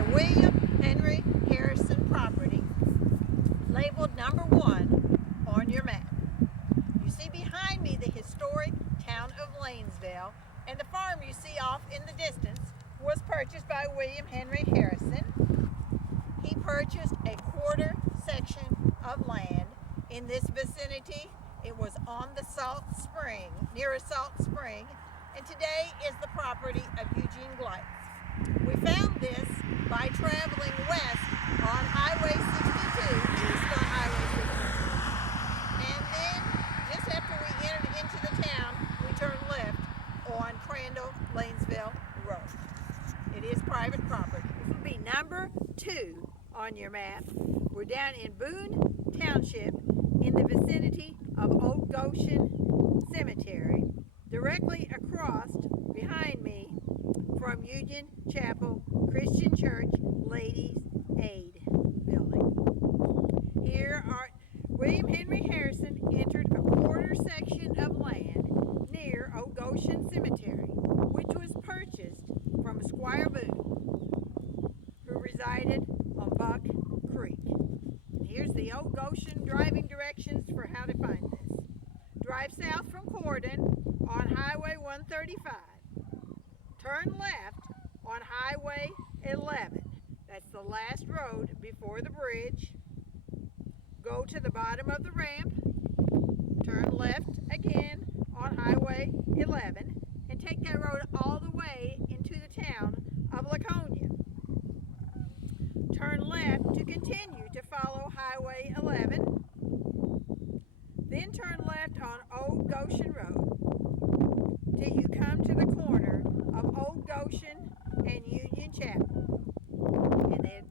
the William Henry Harrison property, labeled number 1 on your map. You see behind me the historic town of Lanesville, and the farm you see off in the distance was purchased by William Henry Harrison. He purchased a quarter section of land in this vicinity. It was on the Salt Spring, near a salt spring, and today is the property of Eugene Gleitz. We found this by traveling west on Highway 62, east on Highway 62. And then, just after we entered into the town, we turned left on Crandall-Lanesville Road. It is private property. This will be number 2 on your map. We're down in Boone Township in the vicinity of Old Goshen Cemetery, directly across behind me from Union Chapel Christian Church Ladies Aid Building. Here are William Henry Harrison entered a quarter section of land near Old Goshen Cemetery, which was purchased from Squire Boone, who resided on Buck Creek. And here's the Old Goshen driving directions for how to find this. Drive south from Corydon on Highway 135. Turn left on Highway 11. That's the last road before the bridge. Go to the bottom of the ramp. Turn left again on Highway 11 and take that road all the way into the town of Laconia. Turn left to continue to follow Highway 11. Then turn left on Old Goshen Road till you come to the corner of Old Goshen and Union Chapel. And then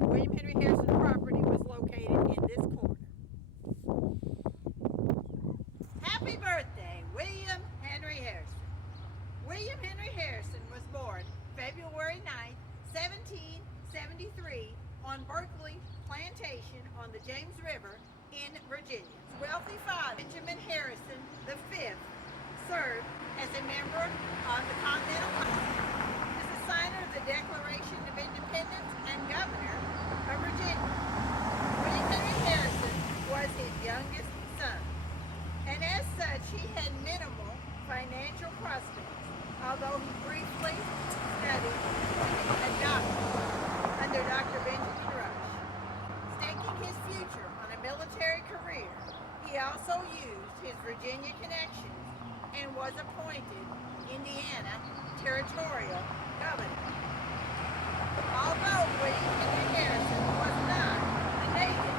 William Henry Harrison property was located in this corner. Happy birthday, William Henry Harrison. William Henry Harrison was born February 9th, 1773 on Berkeley Plantation on the James River in Virginia. His wealthy father, Benjamin Harrison V, served as a member of the Continental Congress, as a signer of the Declaration of Independence and governor of Virginia. William Henry Harrison was his youngest son, and as such he had minimal financial prospects, although he briefly studied a doctorate under Dr. Benjamin Rush. Staking his future on a military career, he also used his Virginia connections and was appointed Indiana Territorial Governor. Although William Henry Harrison was not a native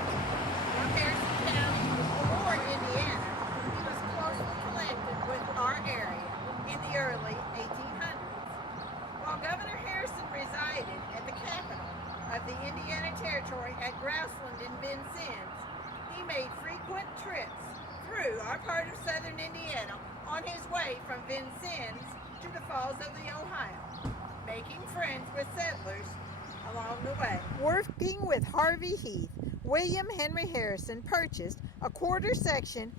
of Harrison County or Indiana, he was closely connected with our area in the early 1800s. While Governor Harrison resided at the capital of the Indiana Territory at Graceland in Vincennes, he made frequent trips through our part of southern Indiana on his way from Vincennes to the Falls of the Ohio, making friends with settlers along the way. Working with Harvey Heath, William Henry Harrison purchased a quarter section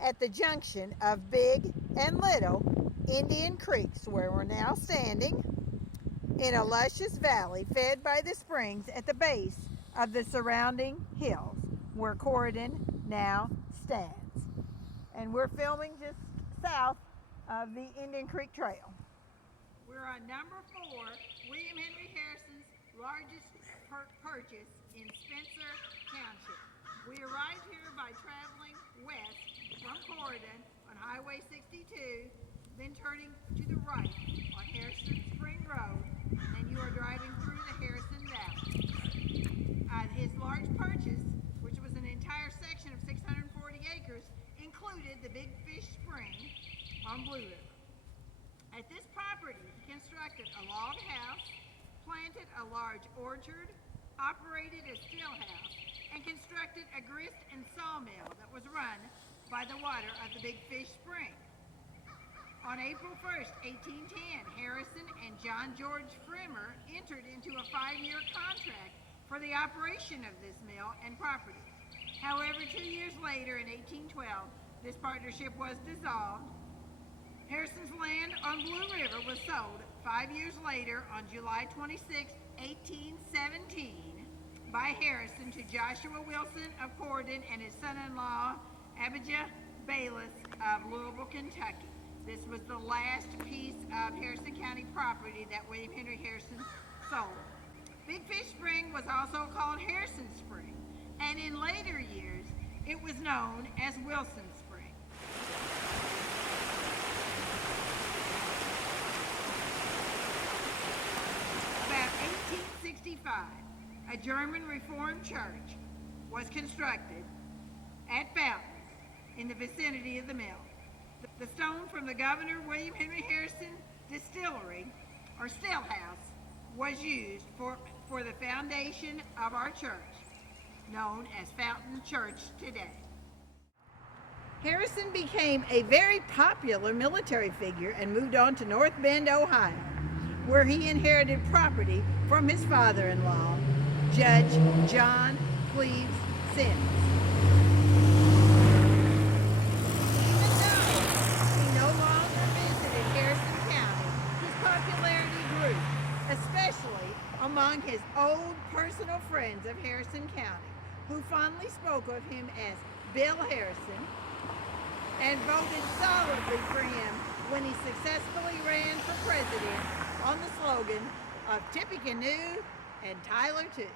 at the junction of Big and Little Indian Creeks, where we're now standing, in a luscious valley fed by the springs at the base of the surrounding hills, where Corydon now stands. And we're filming just south of the Indian Creek Trail. We're on number 4, William Henry Harrison's largest purchase in Spencer Township. We arrived here by traveling west from Corydon on Highway 62, then turning to the right on Harrison Spring Road, and you are driving through the Harrison Valley. His large purchase, which was an entire section of 640 acres, included the Big Fish Spring on Blue River. At this property, he constructed a log house, planted a large orchard, operated a still house, and constructed a grist and sawmill that was run by the water of the Big Fish Spring. On April 1st, 1810, Harrison and John George Frimmer entered into a 5-year contract for the operation of this mill and property. However, 2 years later, in 1812, this partnership was dissolved. Harrison's land on Blue River was sold 5 years later, on July 26, 1817, by Harrison to Joshua Wilson of Corydon and his son-in-law, Abijah Bayless of Louisville, Kentucky. This was the last piece of Harrison County property that William Henry Harrison sold. Big Fish Spring was also called Harrison Spring, and in later years, it was known as Wilson Spring. About 1865, a German Reformed church was constructed at Fountains in the vicinity of the mill. The stone from the Governor William Henry Harrison distillery, or still house, was used for the foundation of our church, known as Fountain Church today. Harrison became a very popular military figure and moved on to North Bend, Ohio, where he inherited property from his father-in-law, Judge John Cleves Sims. Even though he no longer visited Harrison County, his popularity grew, especially among his old personal friends of Harrison County, who fondly spoke of him as Bill Harrison and voted solidly for him when he successfully ran for president on the slogan of Tippecanoe and Tyler too.